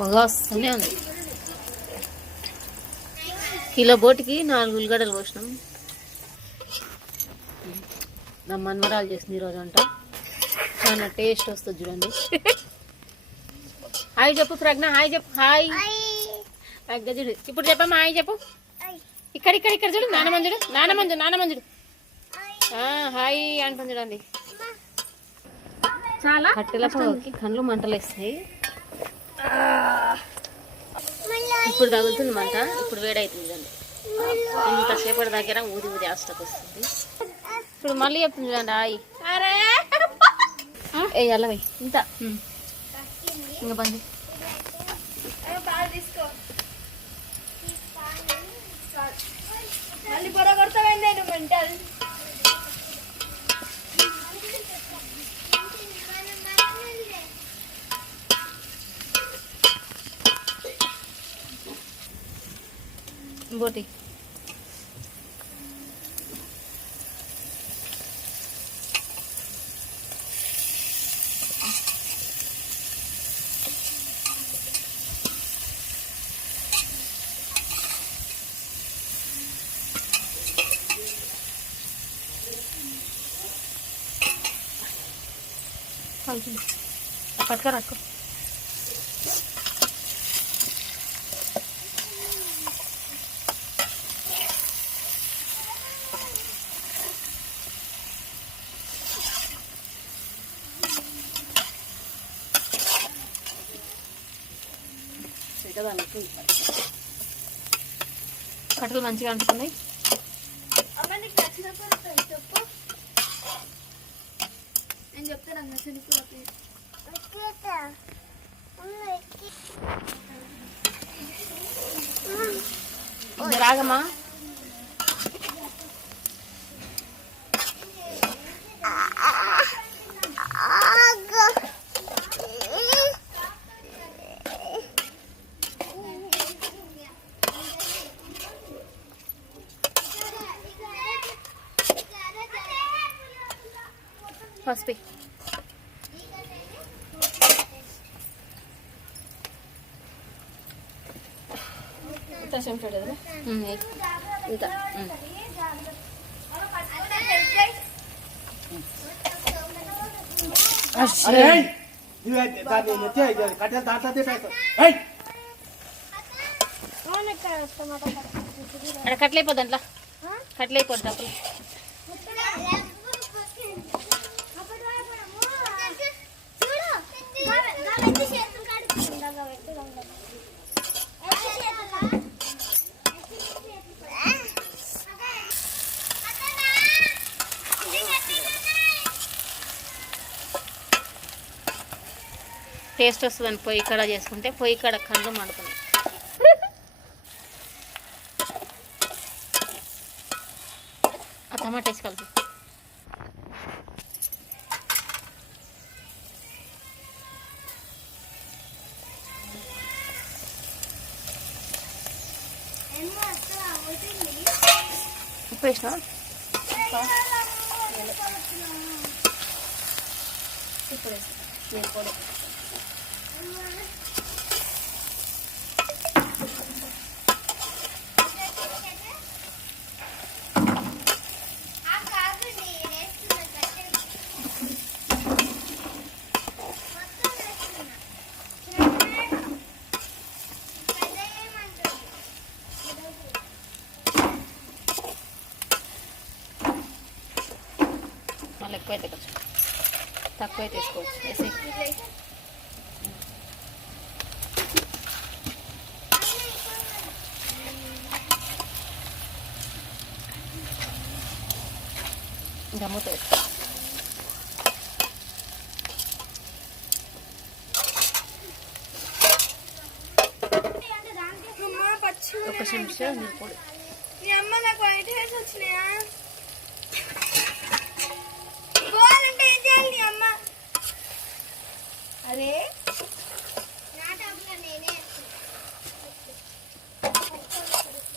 పొగ వస్తూనే ఉంది. కిలో బోటికి 4 ఉల్లిగడ్డలు పోసినాం. నా మన్మరాలు చేసింది ఈరోజు అంట. చాలా టేస్ట్ వస్తుంది చూడండి. హాయ్ చెప్పు ప్రజ్ఞ, హాయ్ చెప్పు. హాయ్ ప్రజ్ఞ చూడు. ఇప్పుడు చెప్పమ్మా హాయ్ చెప్పు. ఇక్కడ ఇక్కడ ఇక్కడ చూడు. నానమంజుడు నానమంజుడు హాయ్ అంటుంది చూడండి. చాలా కట్టెల పొగకి కళ్ళు మంటలు వేస్తాయి. ఇప్పుడు తగులుతుంది మంట. ఇప్పుడు వేడవుతుంది చూడండి. ఇంతసేపటి దగ్గర ఊది ఊది ఆస్టకు వస్తుంది. ఇప్పుడు మళ్ళీ చెప్తుంది చూడండి హాయ్. ఏ అలా ఇంత ఇంకా బంది బోటి పట్టుకరాకు. కట్టలు మంచిగా అంటున్నాయి. రాగమ్మా పసుపు ఇంకా కట్లయిపోద్ది అంట్లా కట్లయిపోద్ది అప్పుడు. టేస్ట్ వస్తుందని పొయ్యి కాడ చేసుకుంటే పొయ్యి కాడ కళ్ళు మండుతుంది. ఆ టమాటా వేసి కలుపు. ఉప్పు వేసినా ఇప్పుడు వేసి పొడి మళ్ళీ ఎక్కువైతే కొంచెం తక్కువ అయితే వేసుకోవచ్చు. వేసి గమ్మతో వేసుకో. ఒక చెంచా పొడి. అరే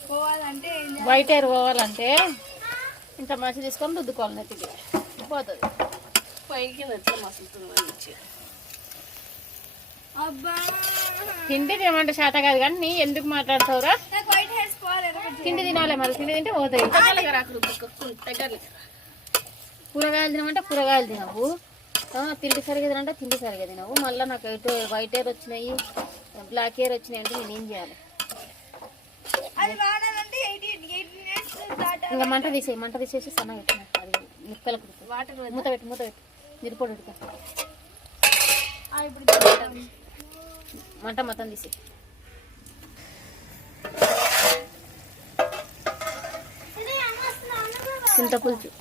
పోవాలంటే వైట్ హెయిర్ పోవాలంటే ఇంత మంచి తీసుకొని రుద్దుకోవాలి నెత్తికి పోతుంది. పైకి వచ్చి మసులుతుంది మంచి. అబ్బా తిండి తినమంటే శాత కాదు కానీ నీ ఎందుకు మాట్లాడతావురా? తిండి తినాలి మరి, తిండి తింటే పోతాయి. కూరగాయలు తినమంటే కూరగాయలు తినవు, తిండి సరిగా తినంటే తిండి సరిగా తినవు. మళ్ళీ నాకు ఎటు వైట్ హెయిర్ వచ్చినాయి, బ్లాక్ హెయిర్ వచ్చినాయి అంటే నేనేం చేయాలి? ఇంకా మంట తీసేసి సన్నగా పెట్టిన అది ముక్కలకు మూత పెట్టి నిరుపొడి ఉడక మంట మొత్తం తీసి చింత పులుసు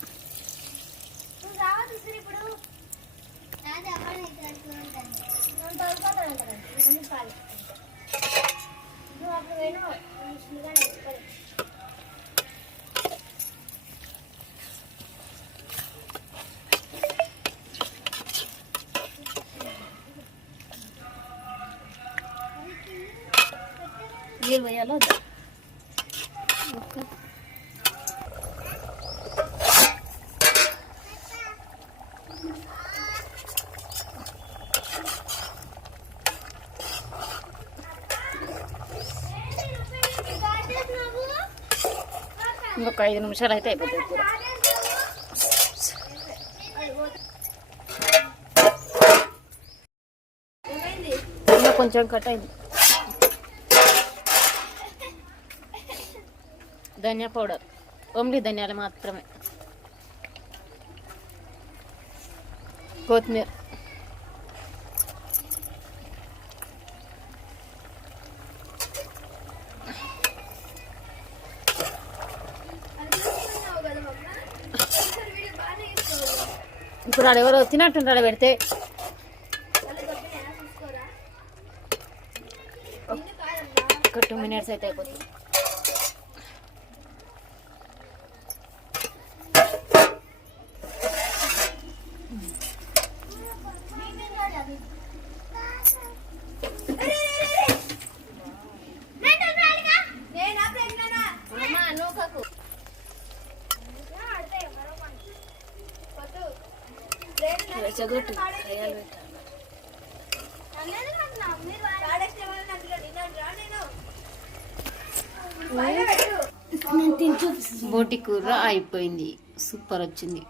నీళ్ళు వేయాలో ఇంకొక 5 నిమిషాలు అయితే అయిపోతుంది కూర. ఇంకా కొంచెం కట్ అయింది. ధనియా పౌడర్, ఓన్లీ ధనియాలు మాత్రమే. కొత్తిమీర, ఇప్పుడు అది ఎవరో తినట్టుంటాడు పెడితే. ఒక 2 minutes అయితే అయిపోతుంది. బోటి కూర అయిపోయింది, సూపర్ వచ్చింది.